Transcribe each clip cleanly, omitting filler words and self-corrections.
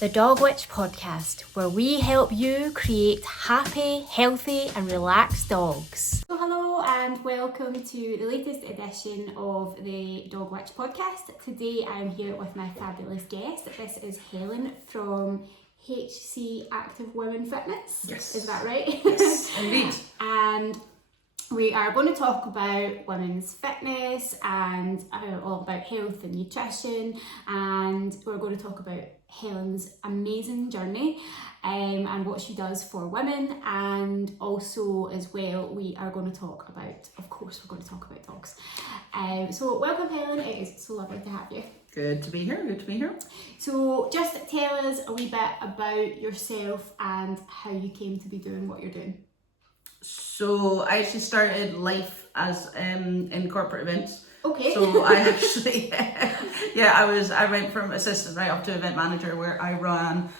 the Dog Witch podcast, where we help you create happy, healthy and relaxed dogs. So hello and welcome to the latest edition of the Dog Witch podcast. Today I'm here with my fabulous guest. This is Helen from HC Active Women Fitness. Yes. Is that right? Yes, indeed. And we are going to talk about women's fitness and all about health and nutrition, and we're going to talk about Helen's amazing journey and what she does for women, and also as well we are going to talk about, of course, we're going to talk about dogs. So welcome Helen, it is so lovely to have you. Good to be here, good to be here. So just tell us a wee bit about yourself and how you came to be doing what you're doing. So I actually started life as in corporate events. Okay. So I actually, I went from assistant right up to event manager, where I ran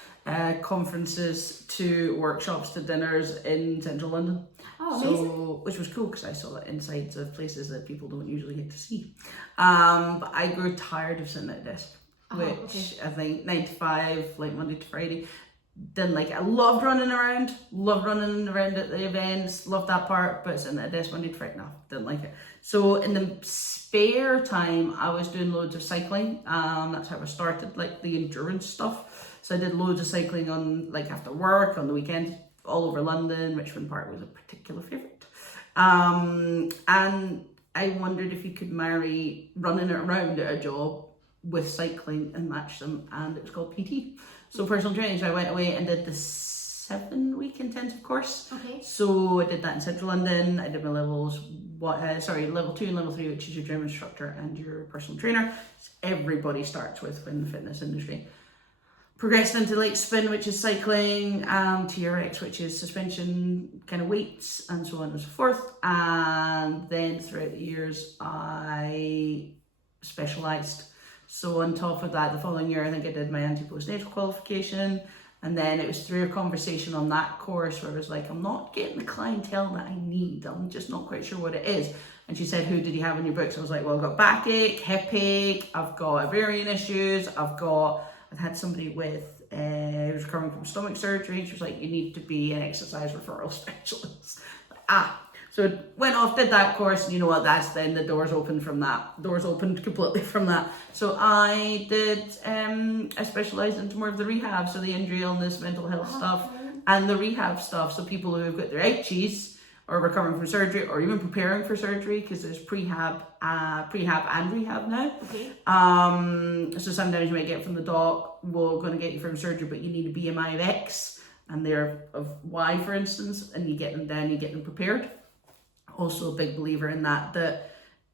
conferences to workshops to dinners in central London. Oh, amazing. So, which was cool because I saw the insides of places that people don't usually get to see. But I grew tired of sitting at a desk, which I think 9 to 5, like Monday to Friday. Didn't like it. I loved running around at the events, loved that part, but sitting at a desk Monday to Friday, no, didn't like it. So in the spare time, I was doing loads of cycling. That's how I started, like the endurance stuff. So I did loads of cycling on, like after work, on the weekends, all over London. Richmond Park was a particular favourite. And I wondered if you could marry running around at a job with cycling and match them, and it was called PT. So personal training, so I went away and did the 7-week intensive course. Okay. So I did that in central London. I did my levels, level 2 and level 3, which is your gym instructor and your personal trainer. Everybody starts with in the fitness industry. Progressed into like spin, which is cycling, TRX, which is suspension kind of weights, and so on and so forth. And then throughout the years, I specialised. So on top of that, the following year, I think I did my anti-postnatal qualification. And then it was through a conversation on that course where I was like, I'm not getting the clientele that I need. I'm just not quite sure what it is. And she said, who did you have in your books? I was like, well, I've got backache, hip ache, I've got ovarian issues, I've had somebody with, who's recovering from stomach surgery. She was like, you need to be an exercise referral specialist. So went off, did that course, and you know what, that's then the doors opened from that. Doors opened completely from that. So I did, I specialised into more of the rehab, so the injury, illness, mental health stuff, and the rehab stuff. So people who have got their ouchies, or recovering from surgery, or even preparing for surgery, because there's prehab and rehab now. Okay. So sometimes you might get from the doc, we're going to get you from surgery, but you need a BMI of X, and they're of Y, for instance, and you get them down, you get them prepared. Also a big believer in that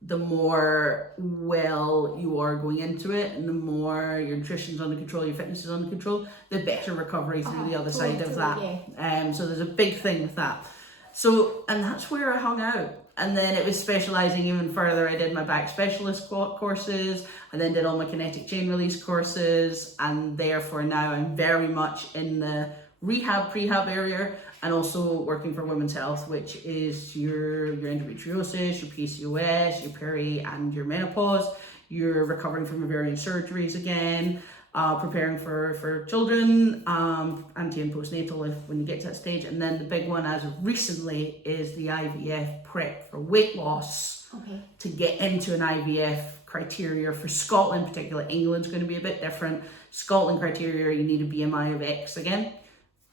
the more well you are going into it, and the more your nutrition's under control, your fitness is under control, the better recovery through the other side of that. Yeah. So there's a big thing with that. So, and that's where I hung out. And then it was specialising even further. I did my back specialist courses, and then did all my kinetic chain release courses, and therefore now I'm very much in the prehab area, and also working for women's health, which is your endometriosis, your PCOS, your peri and your menopause. You're recovering from ovarian surgeries again, preparing for children, anti and postnatal when you get to that stage. And then the big one as of recently is the IVF prep for weight loss. Okay. To get into an IVF criteria for Scotland, particularly England's going to be a bit different. Scotland criteria, you need a BMI of X again.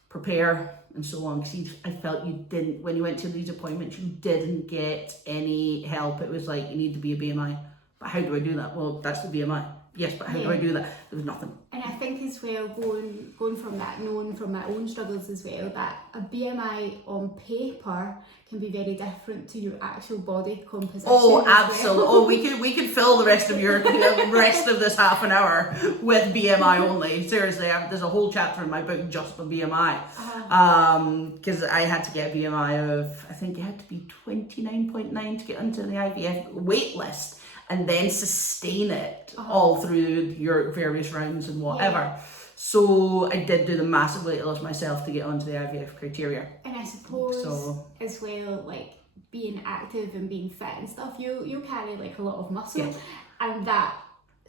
Prepare and so on, because I felt you didn't, when you went to these appointments, you didn't get any help. It was like, you need to be a BMI, but how do I do that? Well, that's the BMI. Yes, but how do I do that? There was nothing. And I think as well, going from that, knowing from my own struggles as well, that a BMI on paper can be very different to your actual body composition. Oh, absolutely. Oh, we could fill the rest of this half an hour with BMI only. Seriously, there's a whole chapter in my book just for BMI. Because I had to get a BMI of, I think you had to be 29.9 to get onto the IVF wait list, and then sustain it all through your various rounds and whatever. Yeah. So I did do the massive weight loss myself to get onto the IVF criteria. And I suppose as well, like being active and being fit and stuff, you carry like a lot of muscle, and that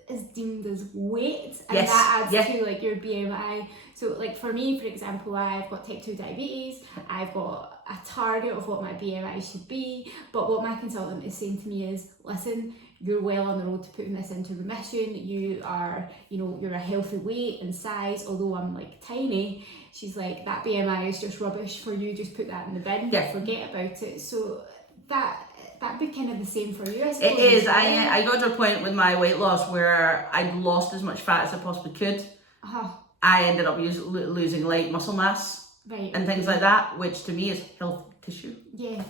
is deemed as weight, and Yes, that adds yeah. to like your BMI. So like for me, for example, I've got type 2 diabetes, I've got a target of what my BMI should be, but what my consultant is saying to me is, listen, you're well on the road to putting this into remission, you are, you know, you're a healthy weight and size, although I'm like tiny. She's like, that BMI is just rubbish for you, just put that in the bin, forget about it. So that'd be kind of the same for you, I suppose. It is. I got to a point with my weight loss where I'd lost as much fat as I possibly could. I ended up losing light muscle mass and things like that, which to me is healthy tissue. Yeah.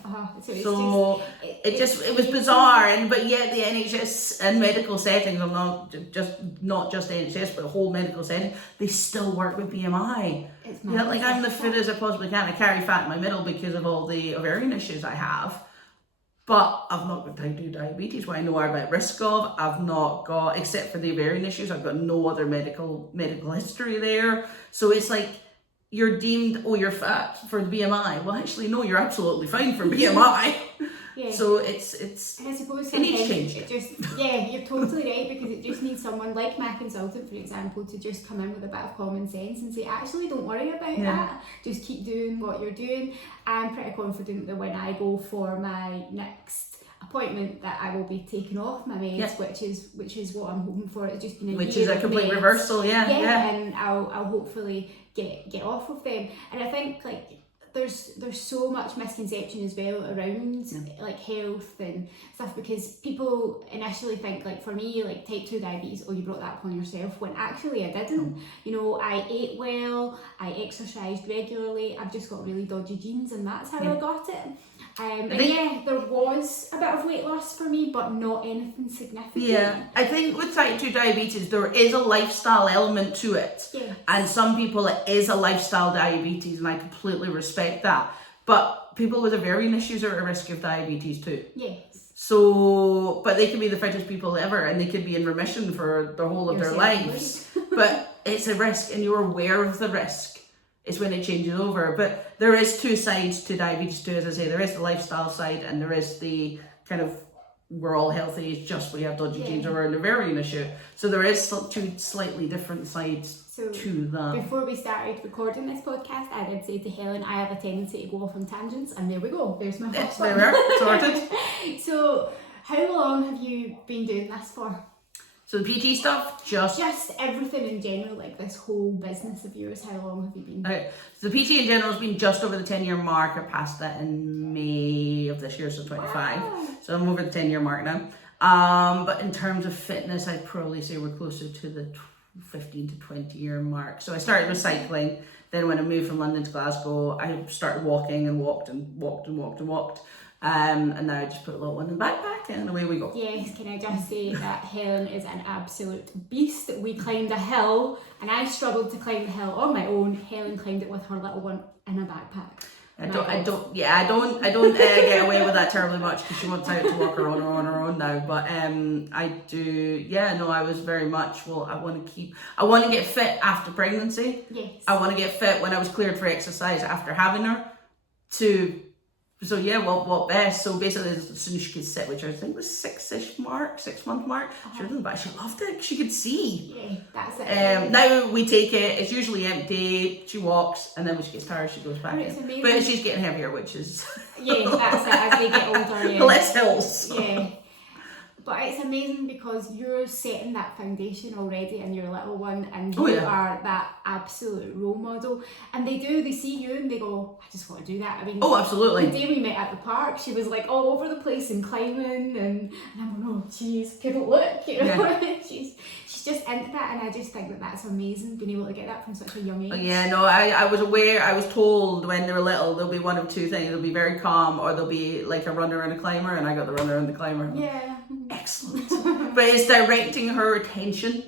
So it was bizarre, but yet the NHS and medical settings, I'm not just NHS, but a whole medical setting, they still work with BMI. Yeah, like I'm the fittest I possibly can. I carry fat in my middle because of all the ovarian issues I have. But I've not got type 2 diabetes, what I know I'm at risk of. I've not got, except for the ovarian issues, I've got no other medical history there. So it's like, you're deemed, oh, you're fat for the BMI. Well, actually, no, you're absolutely fine for BMI. Yeah. So it's and I suppose it needs change. It just, yeah, you're totally right, because it just needs someone like my consultant, for example, to just come in with a bit of common sense and say, actually, don't worry about that. Just keep doing what you're doing. I'm pretty confident that when I go for my next appointment that I will be taken off my meds, which is what I'm hoping for. It's just been a which year is a complete meds. reversal, and I'll hopefully get off of them. And I think like there's so much misconception as well around like health and stuff, because people initially think, like for me, like type 2 diabetes, oh, you brought that upon yourself, when actually I didn't. You know, I ate well, I exercised regularly, I've just got really dodgy genes, and that's how I got it. There was a bit of weight loss for me, but not anything significant. Yeah, I think with type 2 diabetes, there is a lifestyle element to it. Yeah. And some people, it is a lifestyle diabetes, and I completely respect that. But people with ovarian issues are at risk of diabetes too. Yes. So, but they can be the fittest people ever, and they could be in remission for the whole of their lives. But it's a risk, and you're aware of the risk. Is when it changes over. But there is two sides to diabetes too, as I say. There is the lifestyle side, and there is the kind of, we're all healthy, it's just we have dodgy genes or an ovarian issue. So there is two slightly different sides to that. Before we started recording this podcast, I did say to Helen, I have a tendency to go off on tangents, and there we go. There's my first one. There we are, sorted. So how long have you been doing this for? So the PT stuff, just everything in general, like this whole business of yours, how long have you been? Okay. So the PT in general has been just over the 10-year mark. I passed that in May of this year, so 25. Wow. So I'm over the 10-year mark now. But in terms of fitness, I'd probably say we're closer to the 15 to 20-year mark. So I started with cycling. Then when I moved from London to Glasgow, I started walking and walked. And now I just put a little one in the backpack and away we go. Yes, can I just say that Helen is an absolute beast. We climbed a hill, and I struggled to climb the hill on my own. Helen climbed it with her little one in a backpack. I don't get away with that terribly much, because she wants out to walk her on her own now. But I do, I was very much, I want to get fit after pregnancy. Yes. I want to get fit when I was cleared for exercise after having her So what best? So basically, as soon as she could sit, which I think was 6-month mark, she was in the back. She loved it. She could see. Yeah, that's it. Now we take it. It's usually empty. She walks, and then when she gets tired, she goes back in. But she's getting heavier, which is that's it. As they get older, less hills. Yeah. But it's amazing because you're setting that foundation already in your little one, and you are that absolute role model. And they see you and they go, I just want to do that. I mean, absolutely. The day we met at the park, she was like all over the place and climbing, and I'm like, oh, geez, couldn't look, you know. Yeah. she's just into that, and I just think that that's amazing, being able to get that from such a young age. I was aware, I was told when they were little, there'll be one of two things. They'll be very calm, or they'll be like a runner and a climber, and I got the runner and the climber. Yeah. Excellent. But it's directing her attention.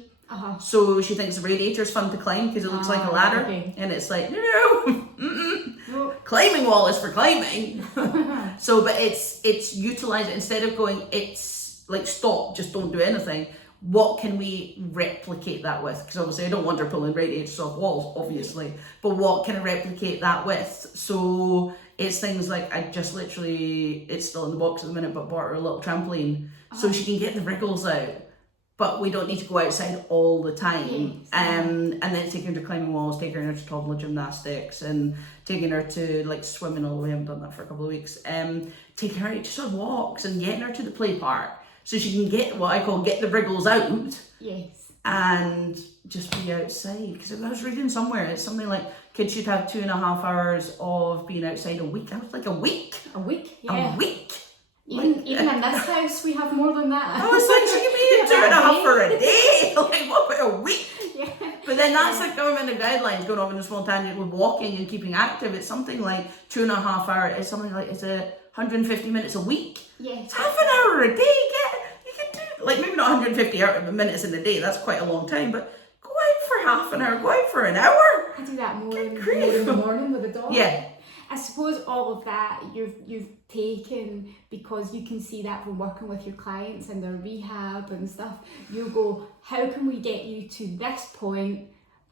So she thinks the radiator's fun to climb because it looks like a ladder. Okay. And it's like, no. Climbing wall is for climbing. So, but it's utilized, instead of going, it's like, stop, just don't do anything. What can we replicate that with? Because obviously I don't want her pulling radiators off walls, obviously. But what can I replicate that with? So it's things like, I just literally, it's still in the box at the minute, but bought her a little trampoline so she can get the wriggles out. but we don't need to go outside all the time. Yes. And then taking her to climbing walls, taking her to toddler gymnastics, and taking her to like swimming, although we haven't done that for a couple of weeks. Taking her to sort of walks and getting her to the play park so she can get what I call get the wriggles out. Yes. And just be outside. Because I was reading somewhere, it's something like kids should have 2.5 hours of being outside a week. I was like, a week? A week? Yeah. A week? Even in this house, we have more than that. I was like, she can be 2.5 for a day. Like, what about a week? Yeah. But then that's like government guidelines, going off in a small tangent with walking and keeping active. It's something like 2.5 hours. It's something like, it's 150 minutes a week. Yes. It's half an hour a day. You can do, like, maybe not 150 minutes in a day. That's quite a long time. But go out for half an hour. Go out for an hour. I do that more in the morning with the dog. Yeah. I suppose all of that you've taken because you can see that from working with your clients and their rehab and stuff. You go, how can we get you to this point,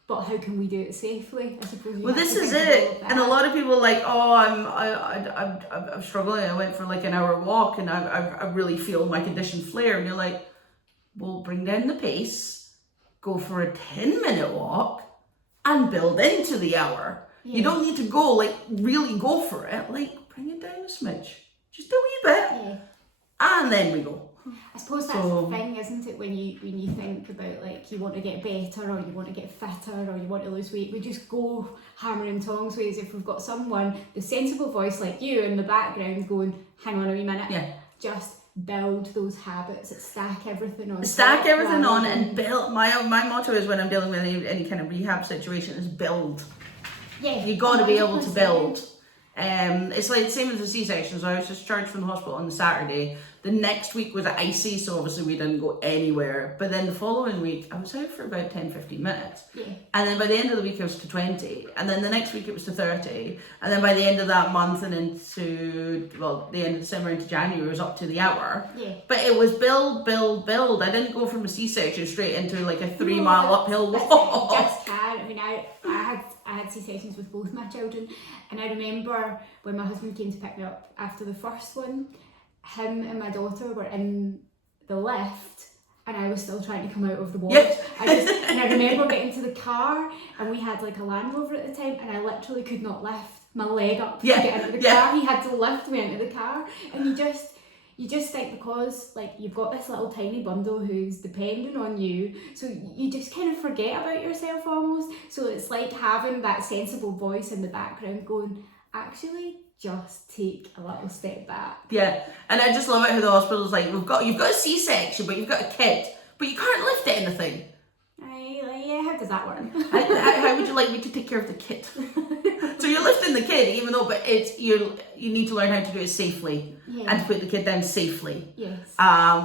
but how can we do it safely? I suppose. Well, this is it, and a lot of people are like, oh, I'm struggling. I went for like an hour walk, and I really feel my condition flare. And you're like, well, bring down the pace, go for a 10-minute walk, and build into the hour. Yeah. You don't need to go, like, really go for it. Like, bring it down a smidge. Just a wee bit. Yeah. And then we go. I suppose that's the thing, isn't it, when you think about, like, you want to get better or you want to get fitter or you want to lose weight, we just go hammer and tongs ways. If we've got someone, the sensible voice like you in the background going, hang on a wee minute, Yeah. just build those habits, stack everything on. Stack everything on and build. My motto is when I'm dealing with any kind of rehab situation is build. Yeah, You got to be able to 100%. build. It's like the same as the C-section. So I was discharged from the hospital on the Saturday. The next week was icy, so obviously we didn't go anywhere. But then the following week, I was out for about 10-15 minutes. Yeah. And then by the end of the week, it was to 20. And then the next week, it was to 30. And then by the end of that month and into, well, the end of December into January, it was up to the hour. Yeah. But it was build, build, build. I didn't go from a C-section straight into like a 3-mile uphill walk. Just can. I mean, I had C-sections with both my children, and I remember when my husband came to pick me up after the first one, him and my daughter were in the lift, and I was still trying to come out of the ward. Yeah. And I remember getting to the car, and we had like a Land Rover at the time, and I literally could not lift my leg up to get into the car. He had to lift me into the car, and you just think, because like you've got this little tiny bundle who's depending on you, so you just kind of forget about yourself almost. So it's like having that sensible voice in the background going, actually just take a little step back. Yeah, and I just love it how the hospital's like, you've got a C-section, but you've got a kid, but you can't lift anything. Yeah, how does that work? How would you like me to take care of the kid? So you're lifting the kid, even though, but it's you need to learn how to do it safely and to put the kid down safely. Yes.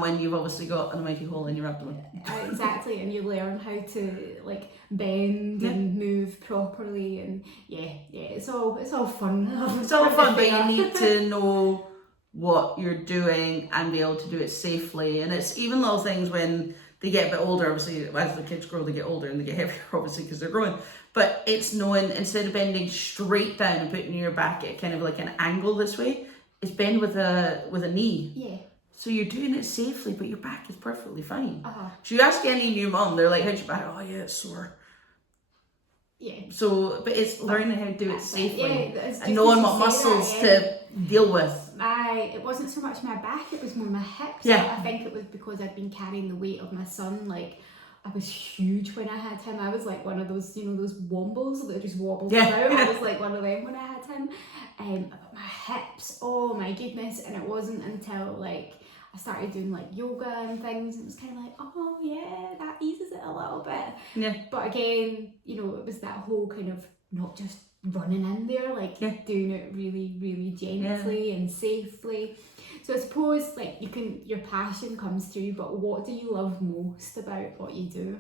When you've obviously got an almighty hole in your abdomen. Exactly, and you learn how to like bend and move properly, and it's all fun. It's all fun, but you need to know what you're doing and be able to do it safely. And it's even little things when they get a bit older, obviously, as the kids grow, they get older and they get heavier, obviously, because they're growing. But it's knowing, instead of bending straight down and putting your back at kind of like an angle this way, it's bend with a knee. Yeah. So you're doing it safely, but your back is perfectly fine. Uh-huh. So you ask any new mum, they're like, how's your back? Oh yeah, it's sore. Yeah. So, but it's learning how to do it safely and knowing knowing what muscles to deal with. It wasn't so much my back, it was more my hips. Yeah. I think it was because I'd been carrying the weight of my son. Like, I was huge when I had him. I was like one of those, those wombles that just wobbles around. I was like one of them when I had him. But my hips, oh my goodness. And it wasn't until like I started doing like yoga and things, and it was kind of like, oh yeah, that eases it a little bit. Yeah. But again, it was that whole kind of not just running in there, like doing it really, really gently and safely. So I suppose like your passion comes through, but what do you love most about what you do?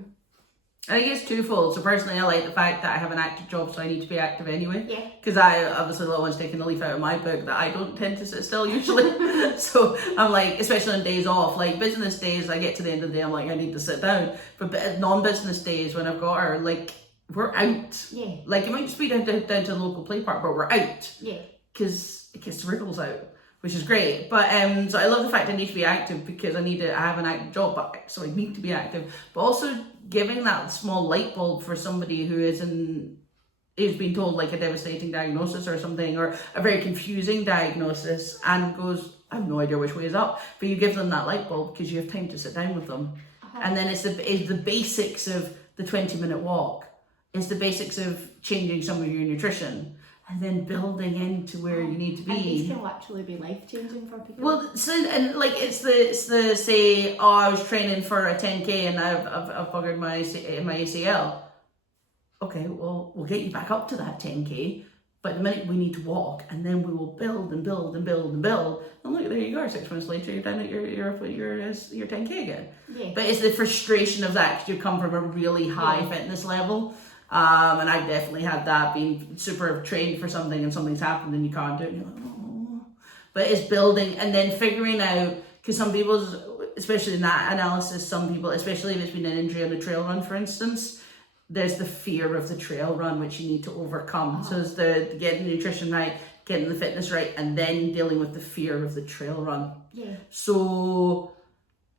I think it's twofold. So personally, I like the fact that I have an active job, so I need to be active anyway. Yeah. Because I obviously the one's taking the leaf out of my book that I don't tend to sit still usually. So I'm like, especially on days off, like business days, I get to the end of the day, I'm like, I need to sit down. But non-business days, when I've got her, like we're out. Yeah. Like it might just be down to the local play park, but we're out. Yeah. Because it gets the wriggles out. which is great. But so I love the fact I need to be active because I have an active job, so I need to be active. But also giving that small light bulb for somebody who is been told like a devastating diagnosis or something, or a very confusing diagnosis, and goes, I have no idea which way is up. But you give them that light bulb because you have time to sit down with them. And then it's the basics of the 20-minute walk. It's the basics of changing some of your nutrition, and then building into where you need to be. And these can literally be life-changing for people. Well, so, and like it's the say, oh, I was training for a 10K and I've buggered my ACL. Okay, well, we'll get you back up to that 10K, but the minute we need to walk, and then we will build and build and build and build. And look, there you are. 6 months later, you're down at your 10K again. Yeah. But it's the frustration of that because you come from a really high fitness level. And I've definitely had that, being super trained for something and something's happened and you can't do it. And you're like, oh. But it's building and then figuring out, because some people's, especially in that analysis, some people, especially if it's been an injury on a trail run, for instance, there's the fear of the trail run, which you need to overcome. So it's the getting the nutrition right, getting the fitness right, and then dealing with the fear of the trail run. Yeah. So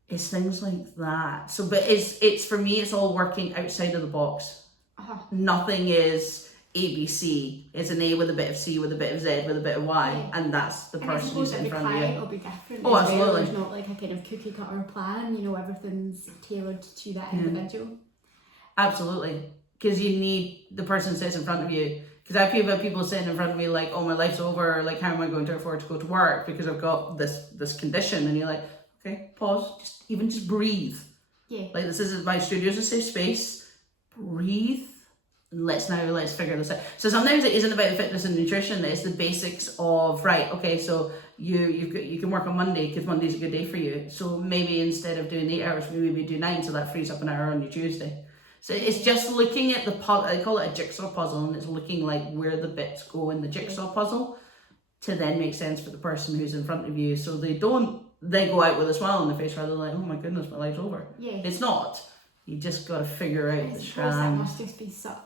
it's things like that. So, but it's for me, it's all working outside of the box. Nothing is ABC. It's an A with a bit of C, with a bit of Z, with a bit of Y, and that's the person who's in front of you. Client will be different. Oh, absolutely. There's not like a kind of cookie cutter plan. You know, everything's tailored to that individual. Absolutely, because you need the person sits in front of you. Because I feel about people sitting in front of me like, oh, my life's over. Like, how am I going to afford to go to work because I've got this condition? And you're like, okay, pause. Just breathe. Yeah. Like, this is my studio's a safe space. Breathe. Let's figure this out. So sometimes it isn't about the fitness and nutrition. It's the basics of, right, okay, so you can work on Monday because Monday's a good day for you. So maybe instead of doing 8 hours, maybe do 9, so that frees up an hour on your Tuesday. So it's just looking at I call it a jigsaw puzzle, and it's looking like where the bits go in the jigsaw puzzle to then make sense for the person who's in front of you. So they go out with a smile on their face rather than like, oh my goodness, my life's over. Yeah. It's not. You just got to figure out the strands. That strands. must just be such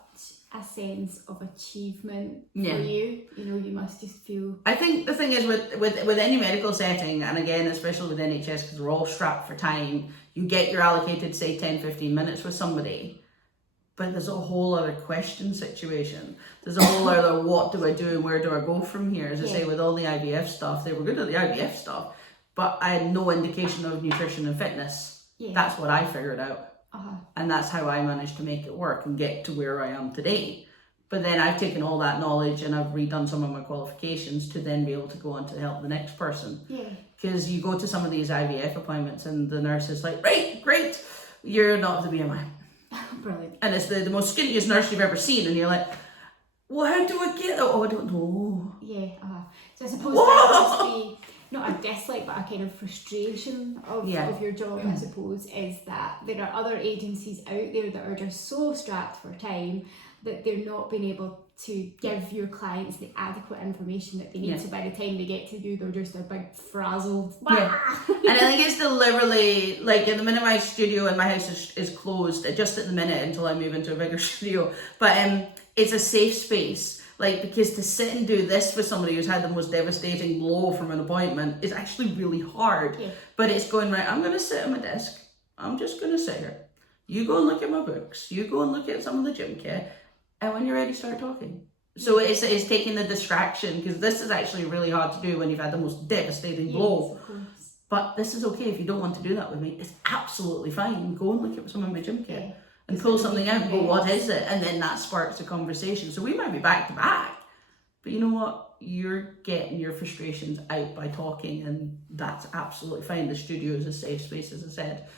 a sense of achievement for you. You know, you must just feel. I think the thing is with any medical setting, and again, especially with NHS, because we're all strapped for time, you get your allocated, say, 10-15 minutes with somebody, but there's a whole other question situation. There's a whole other what do I do and where do I go from here? As I say, with all the IVF stuff, they were good at the IVF stuff, but I had no indication of nutrition and fitness. Yeah. That's what I figured out. And that's how I managed to make it work and get to where I am today. But then I've taken all that knowledge and I've redone some of my qualifications to then be able to go on to help the next person. Yeah. Because you go to some of these IVF appointments and the nurse is like, right, great, you're not the BMI. Brilliant. And it's the most skinniest nurse you've ever seen, and you're like, well, how do I get that? Oh, I don't know. Yeah. So I suppose that must be not a dislike, but a kind of frustration of your job, I suppose, is that there are other agencies out there that are just so strapped for time that they're not being able to give your clients the adequate information that they need. So by the time they get to you, they're just a big frazzled. Yeah. And I think it's deliberately, like, in the minute my studio in my house is closed, just at the minute until I move into a bigger studio, but it's a safe space. Like, because to sit and do this with somebody who's had the most devastating blow from an appointment is actually really hard. Yeah. But it's going, right, I'm going to sit at my desk. I'm just going to sit here. You go and look at my books. You go and look at some of the gym kit. And when you're ready, start talking. So it's taking the distraction, because this is actually really hard to do when you've had the most devastating blow. But this is okay if you don't want to do that with me. It's absolutely fine. Go and look at some of my gym kit. Yeah. And pull something out and go, what is it? And then that sparks a conversation. So we might be back to back, but you know what? You're getting your frustrations out by talking, and that's absolutely fine. The studio is a safe space, as I said.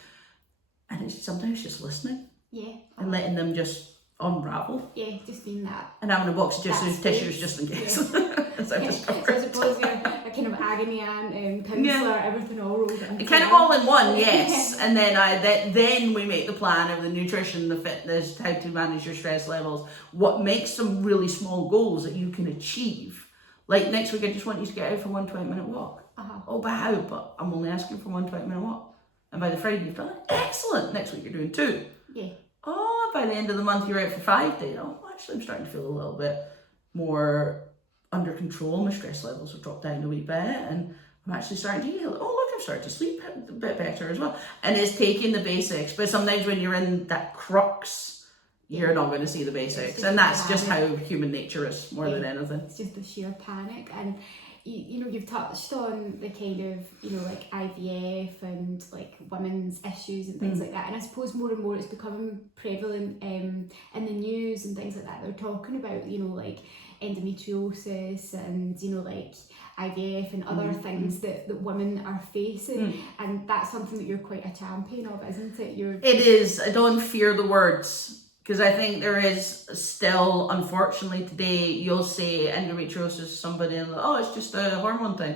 And it's sometimes just listening. Yeah. And letting them just unravel. Yeah, just being that. And having a box of tissues just in case. Yeah. So I suppose you're a kind of agony and counsellor, everything all rolled into kind of all in one, yes. And then then we make the plan of the nutrition, the fitness, how to manage your stress levels, what makes some really small goals that you can achieve. Like next week, I just want you to get out for one 20-minute walk. Oh, but how? But I'm only asking for one 20-minute walk. And by the Friday, you've done it. Excellent. Next week, you're doing 2. Yeah. Oh, by the end of the month, you're out for 5 days. Oh, actually, I'm starting to feel a little bit more under control. My stress levels have dropped down a wee bit, and I'm actually starting to heal. Oh, look, I'm starting to sleep a bit better as well. And it's taking the basics. But sometimes when you're in that crux, you're not going to see the basics. And that's just how human nature is more than anything. It's just the sheer panic. And, you know, you've touched on the kind of, you know, like IVF and like women's issues and things like that. And I suppose more and more it's becoming prevalent in the news and things like that. They're talking about, you know, like endometriosis and, you know, like IVF and other things that women are facing, and that's something that you're quite a champion of, isn't it? It is. I don't fear the words, because I think there is still, unfortunately today, you'll say endometriosis to somebody and oh, it's just a hormone thing.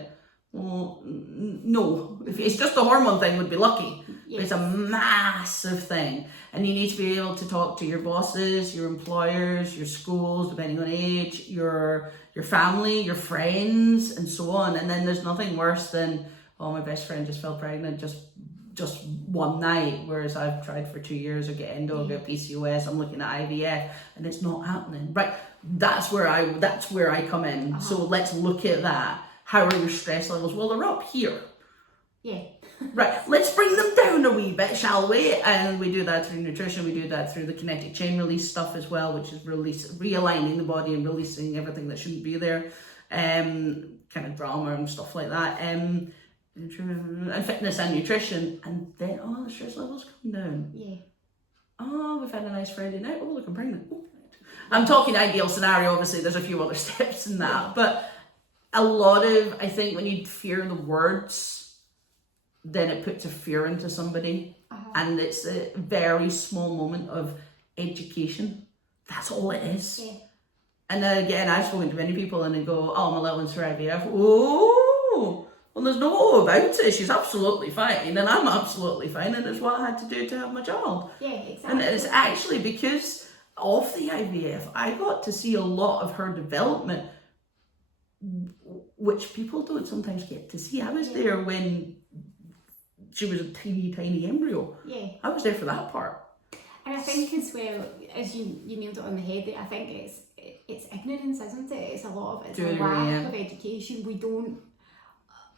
Well, no, if it's just a hormone thing, would be lucky. Yes. It's a massive thing, and you need to be able to talk to your bosses, your employers, your schools, depending on age, your family, your friends, and so on. And then there's nothing worse than, oh, my best friend just fell pregnant just one night, whereas I've tried for 2 years, or get endo, get PCOS, I'm looking at IVF, and it's not happening. Right, that's where I come in. So let's look at that. How are your stress levels? Well, they're up here. Yeah. Right, let's bring them down a wee bit, shall we? And we do that through nutrition. We do that through the kinetic chain release stuff as well, which is realigning the body and releasing everything that shouldn't be there. Kind of drama and stuff like that. And fitness and nutrition. And then, oh, the stress levels come down. Yeah. Oh, we've had a nice Friday night. Oh, look, I'm pregnant. Oh, I'm talking ideal scenario. Obviously, there's a few other steps in that. But a lot of, I think when you fear the words, then it puts a fear into somebody, and it's a very small moment of education. That's all it is. Yeah. And then again, I've spoken to many people and they go, oh, my little one's for IVF. Oh, well, there's no oh about it. She's absolutely fine, and I'm absolutely fine, and it's what I had to do to have my child. Yeah, exactly. And it's actually because of the IVF, I got to see a lot of her development, which people don't sometimes get to see. I was there when she was a tiny embryo. Yeah. I was there for that part. And I think as well, as you nailed it on the head, I think it's ignorance, isn't it? It's a lot of it's a lack of education. We don't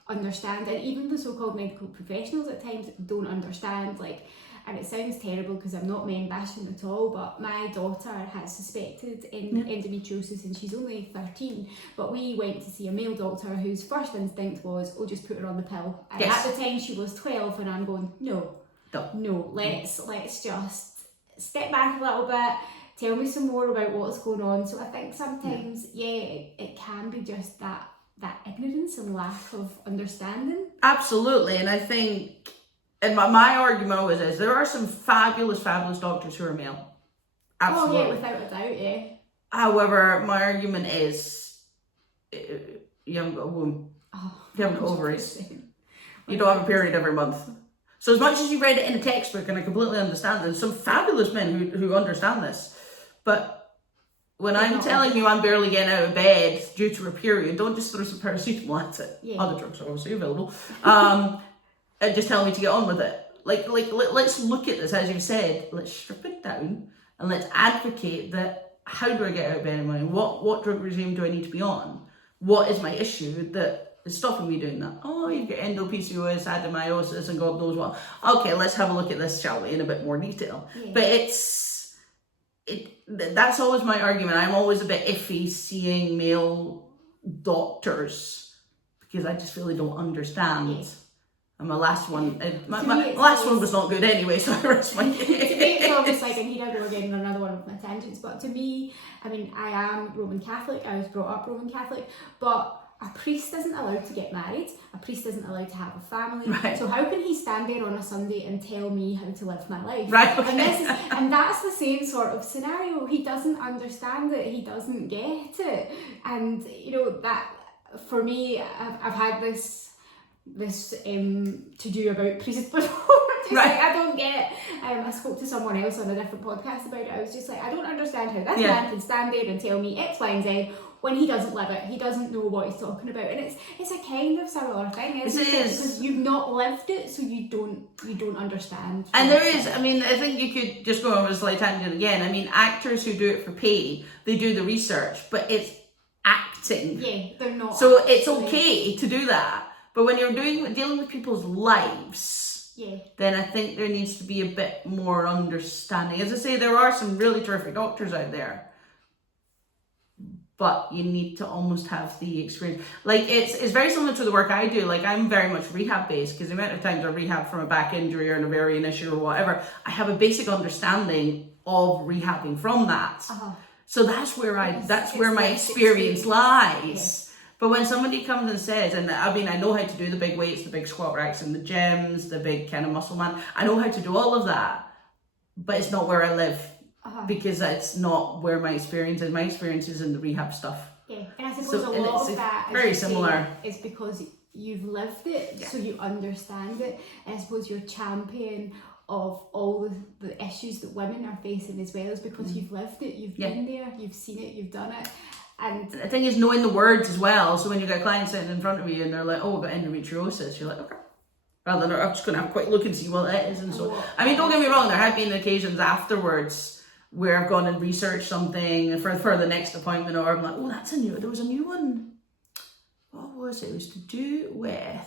understand, and even the so-called medical professionals at times don't understand, like, and it sounds terrible because I'm not men bashing at all, but my daughter has suspected endometriosis and she's only 13, but we went to see a male doctor whose first instinct was, oh, just put her on the pill. And at the time she was 12, and I'm going, no, let's just step back a little bit, tell me some more about what's going on. So I think sometimes, it can be just that ignorance and lack of understanding. Absolutely, and I think, and my argument always is, there are some fabulous doctors who are male. Absolutely. Oh yeah, without a doubt, yeah. However, my argument is, you haven't got a womb. You haven't got ovaries. You don't have a period every month. So as much as you read it in a textbook, and I completely understand, there's some fabulous men who understand this, but when I'm telling you I'm barely getting out of bed due to a period, don't just throw some paracetamol at it. Yeah. Other drugs are obviously available. And just tell me to get on with it. Let's look at this, as you've said. Let's strip it down and let's advocate that. How do I get out of bed in the morning? What drug regime do I need to be on? What is my issue that is stopping me doing that? Oh, you've got endometriosis, adenomyosis, and God knows what. Okay, let's have a look at this, shall we, in a bit more detail. Yeah. But that's always my argument. I'm always a bit iffy seeing male doctors because I just really don't understand. Yeah. And my last one, my last one was not good anyway, so I rest my case. To me, it's almost like, and here I go again on another one of my tangents, but to me, I mean, I am Roman Catholic, I was brought up Roman Catholic, but a priest isn't allowed to get married, a priest isn't allowed to have a family, right. So how can he stand there on a Sunday and tell me how to live my life? Right, okay. And that's the same sort of scenario. He doesn't understand it, he doesn't get it. And, you know, that, for me, I've had this to do about priests before. Right. Like, I don't get I spoke to someone else on a different podcast about it. I was just like, I don't understand how this man can stand there and tell me X, Y, and Z when he doesn't live it. He doesn't know what he's talking about. And it's a kind of similar thing, isn't it? Because you've not lived it, so you don't understand. And there is, I mean, I think you could just go over a slight tangent again. I mean, actors who do it for pay, they do the research, but it's acting. Yeah, they're not. So it's okay to do that. But when you're dealing with people's lives, Yeah. then I think there needs to be a bit more understanding. As I say, there are some really terrific doctors out there, but you need to almost have the experience. Like it's very similar to the work I do. Like I'm very much rehab based, because the amount of times I rehab from a back injury or an ovarian issue or whatever, I have a basic understanding of rehabbing from that. So that's where my experience lies. But when somebody comes and says, and I mean, I know how to do the big weights, the big squat racks and the gyms, the big kind of muscle man, I know how to do all of that, but it's not where I live, because it's not where my experience is. My experience is in the rehab stuff. Yeah, and I suppose a lot of that very similar. Is because you've lived it, so you understand it. And I suppose you're champion of all the issues that women are facing as well, is because you've lived it, you've been there, you've seen it, you've done it. And the thing is knowing the words as well. So when you got a client sitting in front of you and they're like, oh, I've got endometriosis, you're like, okay. Rather than, I'm just going to have a quick look and see what it is. And so, I mean, don't get me wrong, there have been occasions afterwards where I've gone and researched something for the next appointment, or I'm like, oh, there was a new one. What was it? It was to do with,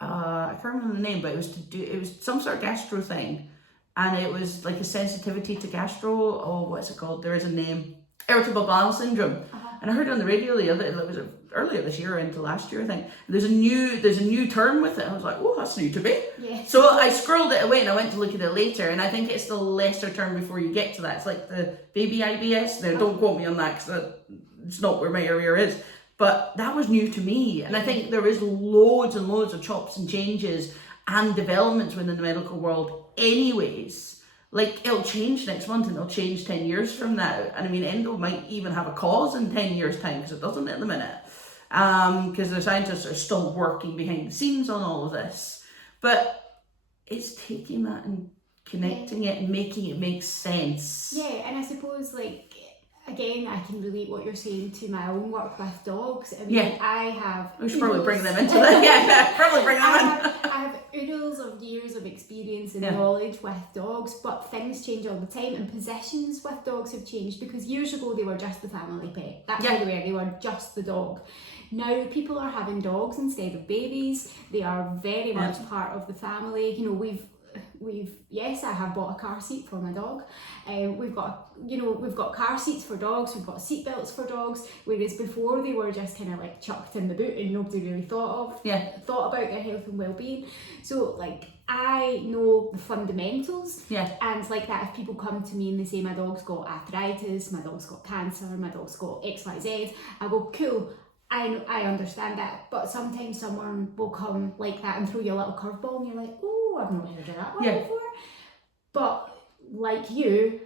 I can't remember the name, but it was some sort of gastro thing. And it was like a sensitivity to what's it called? There is a name. Irritable bowel syndrome. And I heard it on the radio earlier this year into last year, I think. There's a new term with it. I was like, oh, that's new to me. Yeah. So I scrolled it away and I went to look at it later, and I think it's the lesser term before you get to that. It's like the baby IBS. Now, don't quote me on that, because it's not where my area is. But that was new to me. And I think there is loads and loads of chops and changes and developments within the medical world anyways. Like, it'll change next month and it'll change 10 years from now. And I mean, endo might even have a cause in 10 years time, because it doesn't at the minute. Because the scientists are still working behind the scenes on all of this. But it's taking that and connecting it and making it make sense. Yeah, and I suppose, like, again, I can relate what you're saying to my own work with dogs. I mean, we should probably bring them into that. Probably bring them in. I have oodles of years of experience and knowledge with dogs, but things change all the time, and positions with dogs have changed, because years ago they were just the family pet. That's how they were just the dog. Now people are having dogs instead of babies. They are very much part of the family. You know, we've I have bought a car seat for my dog. We've got car seats for dogs, we've got seat belts for dogs, whereas before they were just kind of like chucked in the boot and nobody really thought about their health and well-being. So, like, I know the fundamentals, and like that, if people come to me and they say my dog's got arthritis, my dog's got cancer, my dog's got XYZ, I go, cool, I understand that. But sometimes someone will come like that and throw you a little curveball and you're like, oh, I've not heard of that one before. But like you,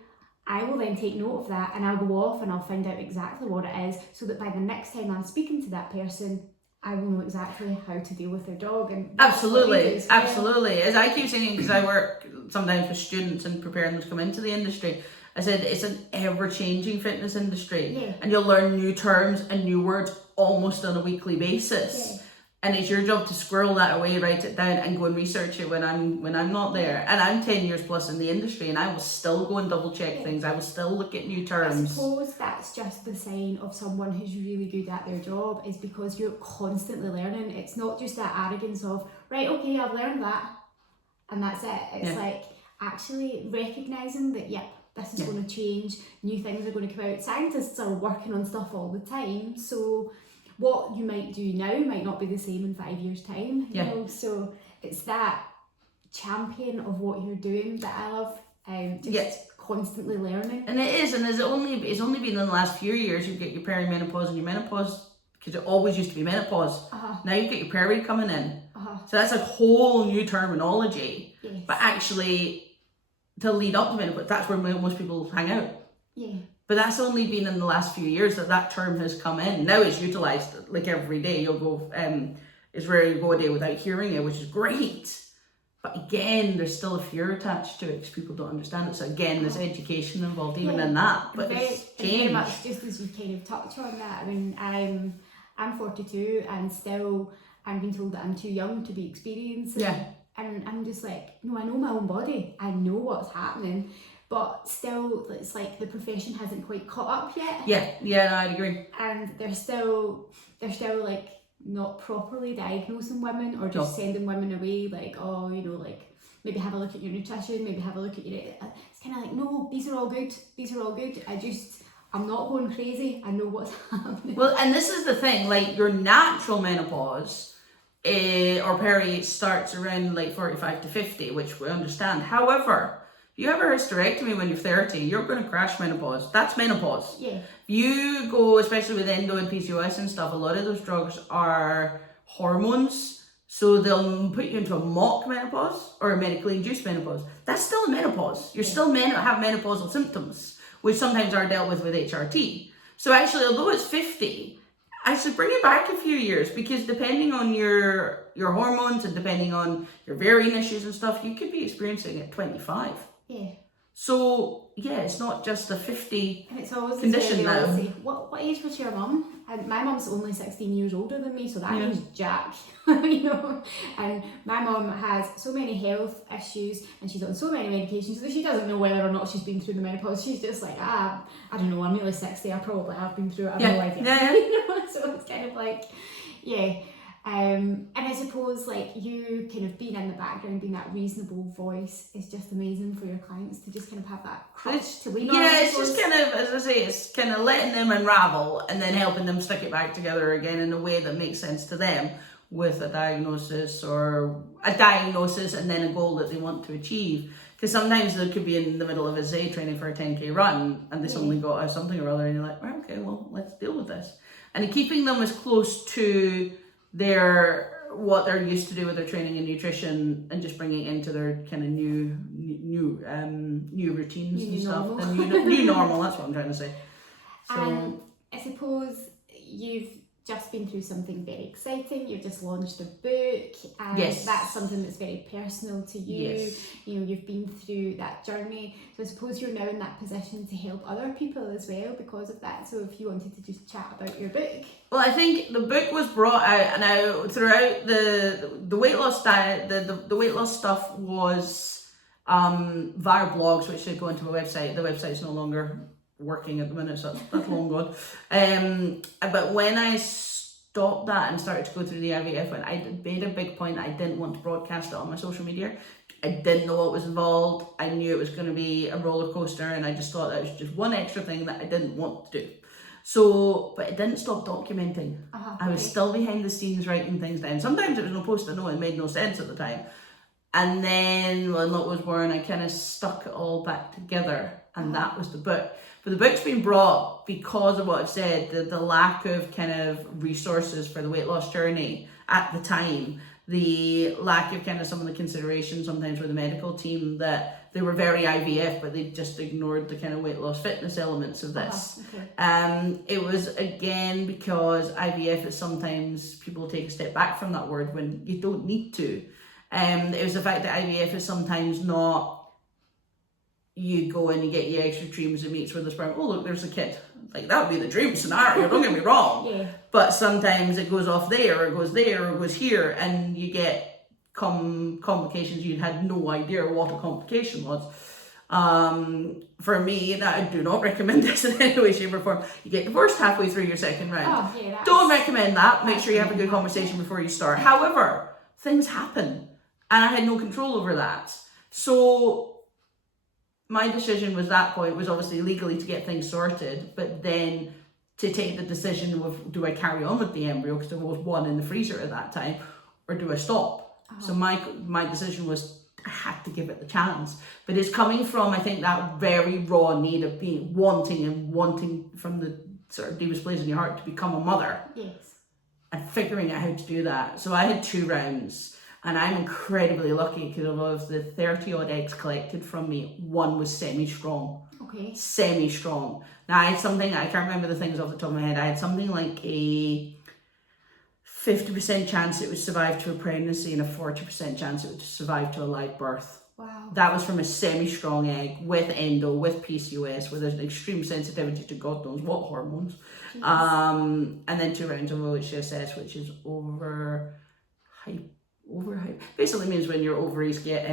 I will then take note of that and I'll go off and I'll find out exactly what it is, so that by the next time I'm speaking to that person, I will know exactly how to deal with their dog. And absolutely. As I keep saying, because I work sometimes with students and preparing them to come into the industry, I said it's an ever-changing fitness industry, and you'll learn new terms and new words almost on a weekly basis. And it's your job to squirrel that away, write it down, and go and research it when I'm not there. And I'm 10 years plus in the industry, and I will still go and double check things. I will still look at new terms. I suppose that's just the sign of someone who's really good at their job, is because you're constantly learning. It's not just that arrogance of, right, okay, I've learned that, and that's it. It's like actually recognising that, this is going to change, new things are going to come out. Scientists are working on stuff all the time, so what you might do now might not be the same in 5 years' time. You know? So it's that champion of what you're doing that I love. Constantly learning. And it is, and it's only been in the last few years you get your perimenopause and your menopause, because it always used to be menopause. Now you get your peri coming in. So that's a whole new terminology. But actually, to lead up to menopause, that's where most people hang out. But that's only been in the last few years that term has come in. Now it's utilised like every day. You'll go, it's rare you go a day without hearing it, which is great. But again, there's still a fear attached to it because people don't understand it. So again, there's education involved even in that. But it's changed. Very much just as you kind of touch on that. I mean, I'm 42 and still I'm being told that I'm too young to be experienced. And I'm just like, no, I know my own body. I know what's happening. But still, it's like the profession hasn't quite caught up yet. Yeah, no, I'd agree. And they're still like not properly diagnosing women or just sending women away like, oh, you know, like maybe have a look at your nutrition, maybe have a look at your, it's kind of like, no, these are all good, I'm not going crazy, I know what's happening. Well, and this is the thing, like your natural menopause or peri starts around like 45 to 50, which we understand. However, if you have a hysterectomy when you're 30, you're going to crash menopause. That's menopause. Yeah. You go, especially with endo and PCOS and stuff, a lot of those drugs are hormones. So they'll put you into a mock menopause or a medically induced menopause. That's still a menopause. You're still have menopausal symptoms, which sometimes are dealt with HRT. So actually, although it's 50, I should bring it back a few years, because depending on your hormones and depending on your varying issues and stuff, you could be experiencing it at 25. Yeah. So yeah, it's not just a 50 and it's always condition now. What age was your mum? And my mum's only 16 years older than me, so that means Jack, you know. And my mum has so many health issues and she's on so many medications that she doesn't know whether or not she's been through the menopause. She's just like, I don't know, I'm nearly 60, I probably have been through it, I have no idea. Yeah. You know? So it's kind of like, yeah. And I suppose like you kind of being in the background, being that reasonable voice is just amazing for your clients to just kind of have that crutch to lean on. Yeah, it's just kind of, as I say, it's kind of letting them unravel and then helping them stick it back together again in a way that makes sense to them, with a diagnosis and then a goal that they want to achieve. Because sometimes they could be in the middle of a say training for a 10k run and they suddenly got something or other and you're like, well, okay, well, let's deal with this. And keeping them as close to what they're used to do with their training and nutrition, and just bringing it into their kind of new routines and stuff. Normal. And new normal. That's what I'm trying to say. So, and I suppose you've just been through something very exciting. You've just launched a book, and that's something that's very personal to you. Yes. You know, you've been through that journey. So I suppose you're now in that position to help other people as well because of that. So if you wanted to just chat about your book. Well, I think the book was brought out now throughout the weight loss diet. The weight loss stuff was via blogs, which should go into my website. The website's no longer working at the minute, so that's long gone. But when I stopped that and started to go through the IVF, when I made a big point that I didn't want to broadcast it on my social media. I didn't know what was involved. I knew it was going to be a roller coaster, and I just thought that was just one extra thing that I didn't want to do. So, but it didn't stop documenting. I was still behind the scenes writing things down. Sometimes it was no post-it note, it made no sense at the time. And then when Lot was born, I kind of stuck it all back together, and that was the book. But the book's been brought because of what I've said, the lack of kind of resources for the weight loss journey at the time, the lack of kind of some of the considerations sometimes with the medical team, that they were very IVF, but they just ignored the kind of weight loss fitness elements of this. It was again because IVF is sometimes people take a step back from that word when you don't need to. It was the fact that IVF is sometimes not, you go in and get your extra streams and meets with the sperm. Oh, look, there's a kid. Like, that would be the dream scenario, don't get me wrong. But sometimes it goes off there, or it goes there, or it goes here, and you get complications you had no idea what a complication was. For me, I do not recommend this in any way, shape, or form. You get divorced halfway through your second round. Don't recommend that. Make sure you have a good conversation before you start. However, things happen, and I had no control over that. So my decision was that point was obviously legally to get things sorted, but then to take the decision of, do I carry on with the embryo, because there was one in the freezer at that time, or do I stop? So my decision was I had to give it the chance. But it's coming from, I think, that very raw need of being wanting from the sort of deepest place in your heart to become a mother. And figuring out how to do that. So I had 2 rounds. And I'm incredibly lucky because of the 30 odd eggs collected from me, 1 was semi-strong. Semi-strong. Now I had something, I can't remember the things off the top of my head, I had something like a 50% chance it would survive to a pregnancy and a 40% chance it would survive to a live birth. Wow. That was from a semi-strong egg with endo, with PCOS, where there's an extreme sensitivity to God knows what hormones. And then 2 rounds of OHSS, which is overhype. Basically means when your ovaries get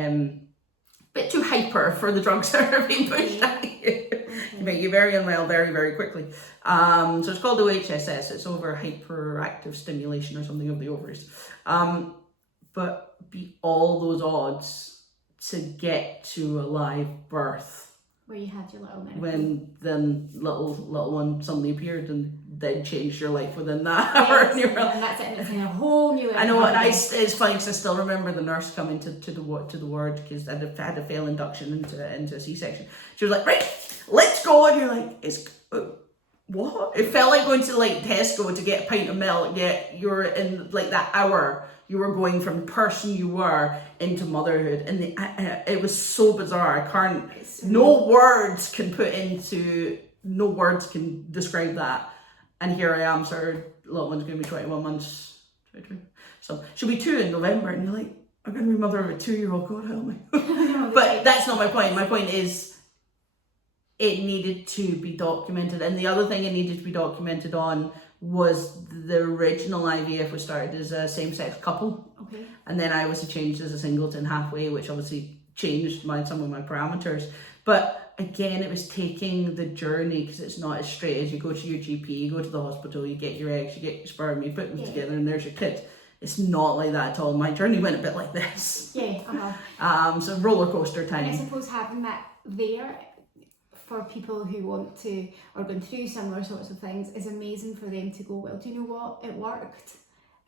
bit too hyper for the drugs that are being pushed at you. Can make you very unwell very, very quickly. So it's called OHSS. It's over hyperactive stimulation or something of the ovaries. But beat all those odds to get to a live birth. Where you had your little miracle. When the little one suddenly appeared and then changed your life within that hour. Yes, and that's it. And it's in a whole new. I know, and it's funny because I still remember the nurse coming to the ward because I had a fail induction into a C-section. She was like, right, let's go, and you're like, what? It felt like going to like Tesco to get a pint of milk. Yet you're in like that hour. You were going from the person you were into motherhood, and it was so bizarre. No words can describe that. And here I am, sort of, little one's going to be 21 months. 22. So she'll be 2 in November, and you're like, I'm going to be mother of a 2-year-old. God help me. But that's not my point. My point is, it needed to be documented, and the other thing it needed to be documented on was the original IVF was started as a same-sex couple, okay, and then I was changed as a singleton halfway, which obviously changed some of my parameters. But again, it was taking the journey, because it's not as straight as you go to your GP, you go to the hospital, you get your eggs, you get your sperm, you put them together, and there's your kid. It's not like that at all. My journey went a bit like this. Yeah, so roller coaster time. And I suppose having that there for people who want to or going through similar sorts of things is amazing for them to go, well, do you know what, it worked,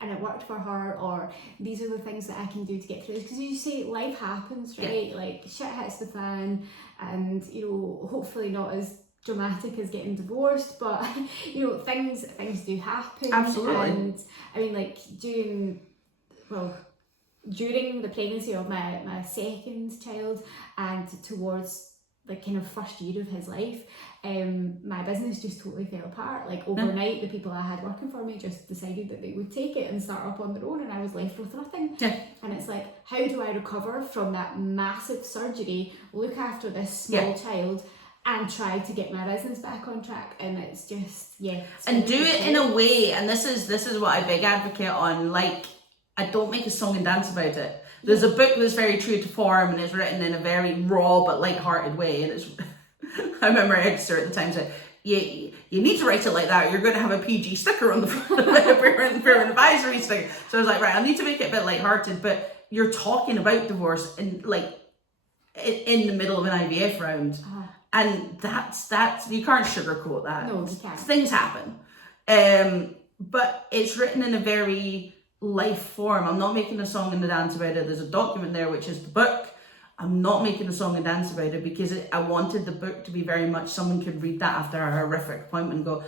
and it worked for her, or these are the things that I can do to get through this. Because you say life happens, right? Yeah. Like shit hits the fan, and you know, hopefully not as dramatic as getting divorced, but you know, things do happen. Absolutely. And I mean, like during the pregnancy of my second child and towards the kind of first year of his life, my business just totally fell apart. Like overnight, the people I had working for me just decided that they would take it and start up on their own, and I was left with nothing. Yeah. And it's like, how do I recover from that massive surgery, look after this small child, and try to get my business back on track? And it's just, and do it in a way, and this is what I big advocate on, like, I don't make a song and dance about it. There's a book that's very true to form, and it's written in a very raw but light-hearted way, and it's I remember Esther at the time said, you need to write it like that, or you're going to have a PG sticker on the front of it, for an advisory sticker. So I was like, right, I need to make it a bit light-hearted, but you're talking about divorce in the middle of an IVF round. And that's you can't sugarcoat that. No, you can't. Things happen. But it's written in a very life form. I'm not making a song and a dance about it. There's a document there, which is the book. I'm not making a song and dance about it because I wanted the book to be very much someone could read that after a horrific appointment and go,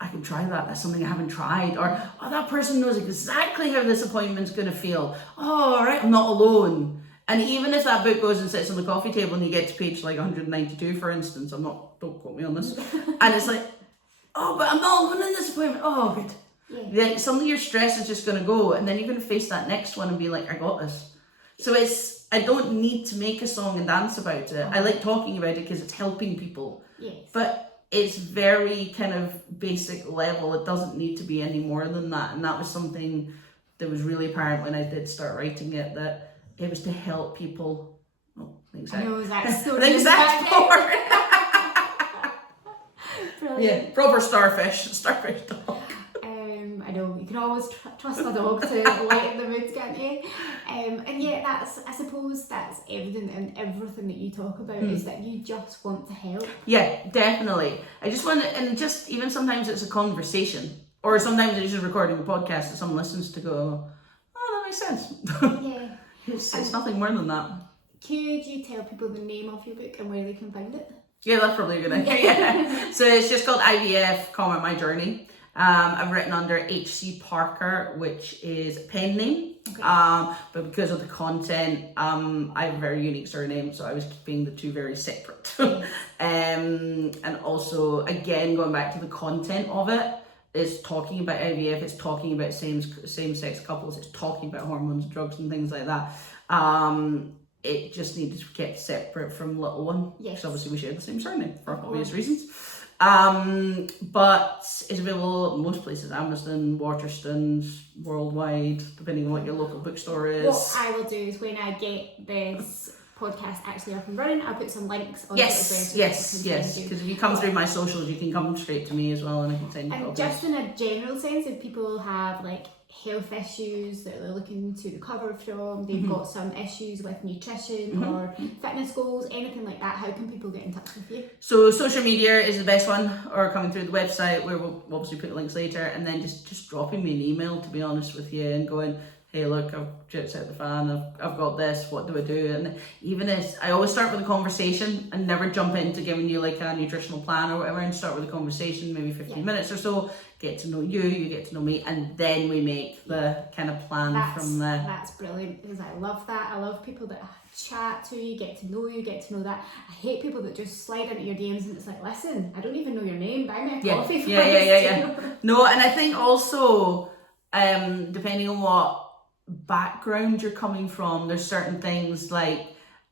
I can try that. That's something I haven't tried. Or, oh, that person knows exactly how this appointment's going to feel. Oh, all right, I'm not alone. And even if that book goes and sits on the coffee table and you get to page like 192, for instance, don't quote me on this, and it's like, oh, but I'm not alone in this appointment. Oh, good. Yeah. Then some of your stress is just going to go, and then you're going to face that next one and be like, I got this. So I don't need to make a song and dance about it. I like talking about it because it's helping people. Yes. But it's very kind of basic level. It doesn't need to be any more than that. And that was something that was really apparent when I did start writing it, that it was to help people. Oh, thanks, I know, that's so Brilliant. Yeah, proper starfish dog. I know, you can always trust a dog to lighten the mood, can't you? And yeah, I suppose that's evident in everything that you talk about, is that you just want to help. Yeah, definitely. I just want to, and just even sometimes it's a conversation, or sometimes it's just recording a podcast that someone listens to go, oh, that makes sense. Yeah. It's nothing more than that. Could you tell people the name of your book and where they can find it? Yeah, that's probably a good idea. Yeah. So it's just called IVF, My Journey. I've written under H.C. Parker, which is a pen name. Okay. But because of the content, I have a very unique surname, so I was keeping the two very separate. And also, again, going back to the content of it, it's talking about IVF, it's talking about same-sex couples, it's talking about hormones, drugs, and things like that. It just needed to be kept separate from little one. Yes. Because obviously we share the same surname for obvious reasons. But it's available most places, Amazon, Waterstones, worldwide, depending on what your local bookstore is. What I will do is when I get this podcast actually up and running. I'll put some links on Yes, because if you come through my socials, you can come straight to me as well, and I can send you And copies. just in a general sense, if people have like health issues that they're looking to recover from, they've got some issues with nutrition or fitness goals, anything like that, how can people get in touch with you? So social media is the best one, or coming through the website, where we'll obviously put the links later, and then just dropping me an email, to be honest with you, and going, hey, look, I've just set the fan, I've got this, what do I do? And even if I always start with a conversation and never jump into giving you like a nutritional plan or whatever, and start with a conversation, maybe 15 minutes or so, get to know you, you get to know me, and then we make the kind of plan from there. That's brilliant, because I love that. I love people that chat to you, get to know you, get to know that. I hate people that just slide into your DMs and it's like, listen, I don't even know your name, buy me a coffee first. Yeah. No, and I think also, depending on what background you're coming from, there's certain things like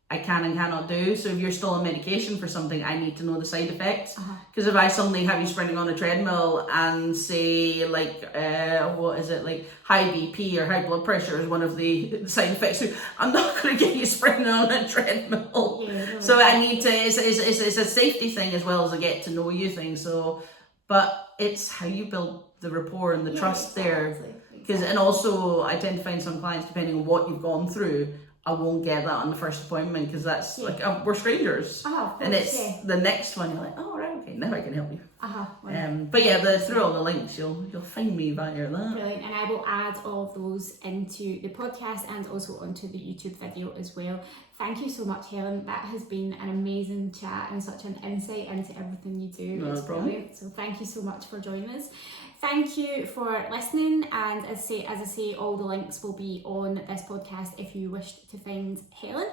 I can and cannot do. So if you're still on medication for something, I need to know the side effects, because if I suddenly have you sprinting on a treadmill and say like what is it, like high BP or high blood pressure is one of the side effects, so I'm not going to get you sprinting on a treadmill. So I need to, it's a safety thing as well as a get to know you thing. So but it's how you build the rapport and the trust there. Because, and also I tend to find some clients, depending on what you've gone through, I won't get that on the first appointment, because that's like, we're strangers. And it's the next one, you're like, oh, right, okay, now I can help you. But yeah, through all the links, you'll find me via that. Brilliant, and I will add all of those into the podcast and also onto the YouTube video as well. Thank you so much, Helen. That has been an amazing chat and such an insight into everything you do. No it's problem. Brilliant. So thank you so much for joining us. Thank you for listening, and as I say, all the links will be on this podcast if you wish to find Helen.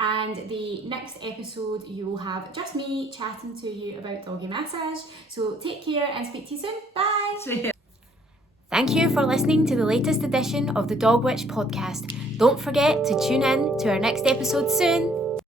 And the next episode, you will have just me chatting to you about doggy massage. So take care and speak to you soon. Bye. See ya. Thank you for listening to the latest edition of the Dog Witch podcast. Don't forget to tune in to our next episode soon.